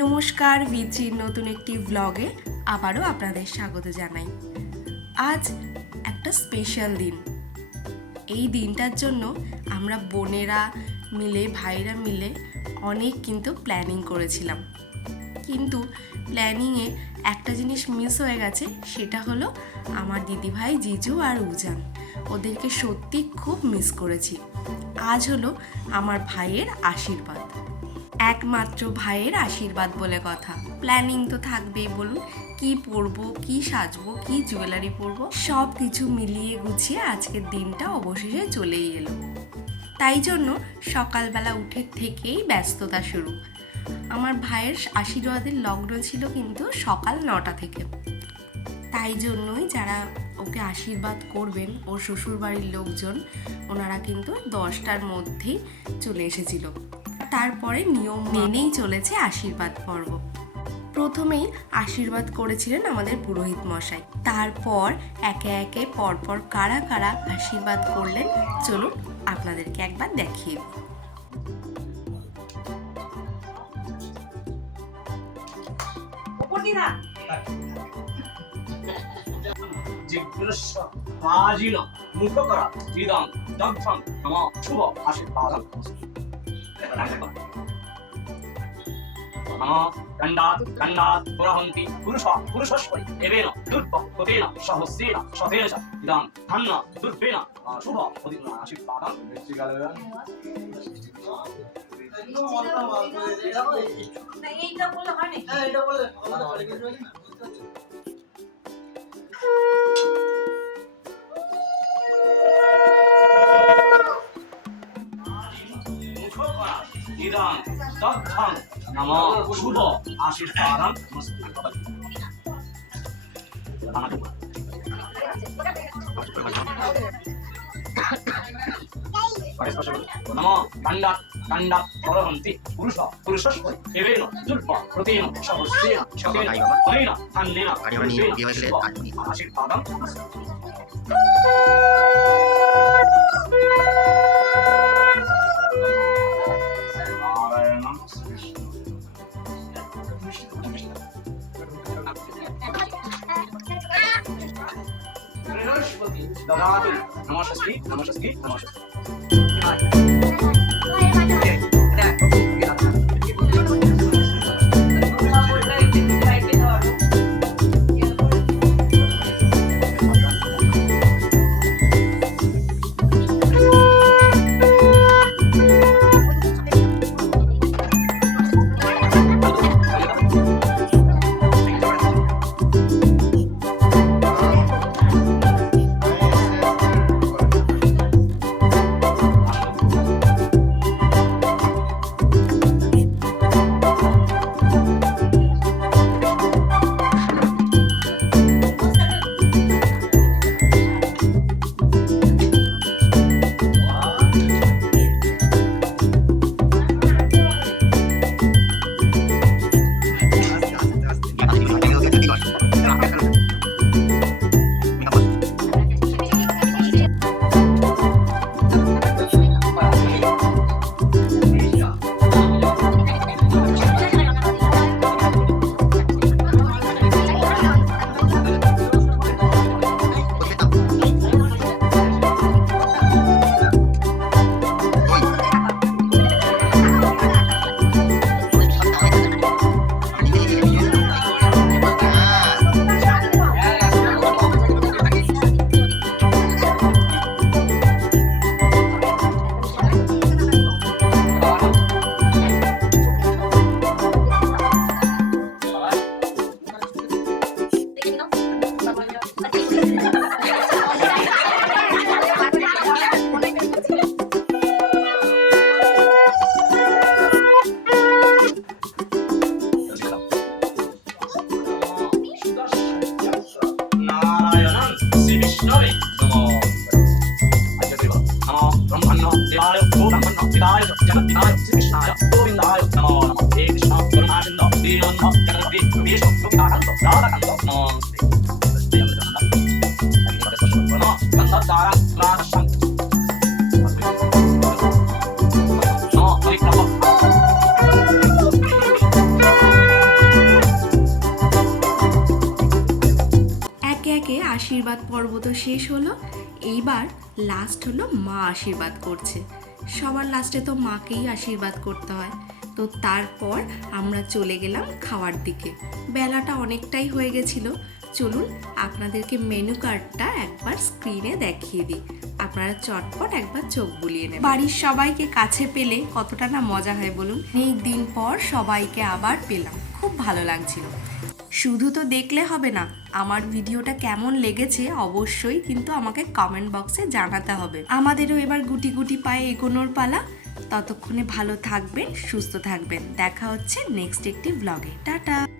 নমস্কার বিচির নতুন একটি ব্লগে আবারও আপনাদের স্বাগত জানাই। আজ একটা স্পেশাল দিন। এই দিনটার জন্য আমরা বোনেরা মিলে ভাইরা মিলে অনেক কিন্তু প্ল্যানিং করেছিলাম। কিন্তু প্ল্যানিংয়ে একটা জিনিস মিস হয়ে গেছে, সেটা হলো আমার দিদিভাই জিজু আর উজান। ওদেরকে সত্যি খুব মিস করেছি। আজ হলো আমার ভাইয়ের আশীর্বাদ। একমাত্র ভাইয়ের আশীর্বাদ বলে কথা। প্ল্যানিং তো থাকবেই বলুন। কি পরবো, কি সাজবো, কি জুয়েলারি পরবো, সব কিছু মিলিয়ে গুছিয়ে আজকের দিনটা অবশেষে চলেই এলো। তাই জন্য সকালবেলা উঠে থেকেই ব্যস্ততা শুরু। আমার ভাইয়ের আশীর্বাদের লগ্ন ছিল কিন্তু সকাল নটা থেকে। তাই জন্যই যারা ওকে আশীর্বাদ করবেন, ওর শ্বশুরবাড়ির লোকজন, ওনারা কিন্তু দশটার মধ্যেই চলে এসেছিল। তারপরে নিয়ম মেনেই চলেছে আশীর্বাদ পর্ব। প্রথমেই আশীর্বাদ করেছিলেন আমাদের পুরোহিত মশাই। তারপর একে একে পরপর কারা কারা আশীর্বাদ করলেন চলুন আপনাদেরকে একবার দেখিয়ে দিই। দগ্ধং নম। শুভ আশীর্বাদম নম দণ্ডাৎ দণ্ডাৎ পুরহন্তি পুরুষ পুরুষস্বরি এবেন দুর্ব কোতেন সহস্রেণ শতেন চ ইদাং ধন্য দুর্বেণ শুভ এইটা বলে হয় নাকি মুখকরা ইদাং দগ্ধং নম শুভ আশীর্বাদম নম দণ্ডাৎ দণ্ডাৎ পরহন্তি পুরুষ পুরুষস্বরি এবেন দুর্ব প্রতেন সহস্রেণ শতেন হরেণ ধন্যেন গাড়ি আমরা দদাতু নমস্তি নমস্তি নমস্তি আশীর্বাদ পর্ব তো শেষ হলো। এইবার লাস্ট হলো মা আশীর্বাদ করছে। সবার লাস্টে তো মাকেই আশীর্বাদ করতে হয়। তো তারপর আমরা চলে গেলাম খাওয়ার দিকে। বেলাটা অনেকটাই হয়ে গেছিল। চলুন আপনাদেরকে মেনু কার্ডটা একবার স্ক্রিনে দেখিয়ে দিই। আপনারা চটপট একবার চোখ বুলিয়ে নেন বাড়ির সবাইকে কাছে পেলে কতটা না মজা হয় বলুন? অনেক দিন পর সবাইকে আবার পেলাম। খুব ভালো লাগছিল। শুধু তো দেখলে হবে না, আমার ভিডিওটা কেমন লেগেছে অবশ্যই কিন্তু আমাকে কমেন্ট বক্সে জানাতে হবে। আমাদেরও এবার গুটি গুটি পায়ে এগোনোর পালা। ততক্ষণে ভালো থাকবেন, সুস্থ থাকবেন। দেখা হচ্ছে নেক্সট একটি ব্লগে টাটা!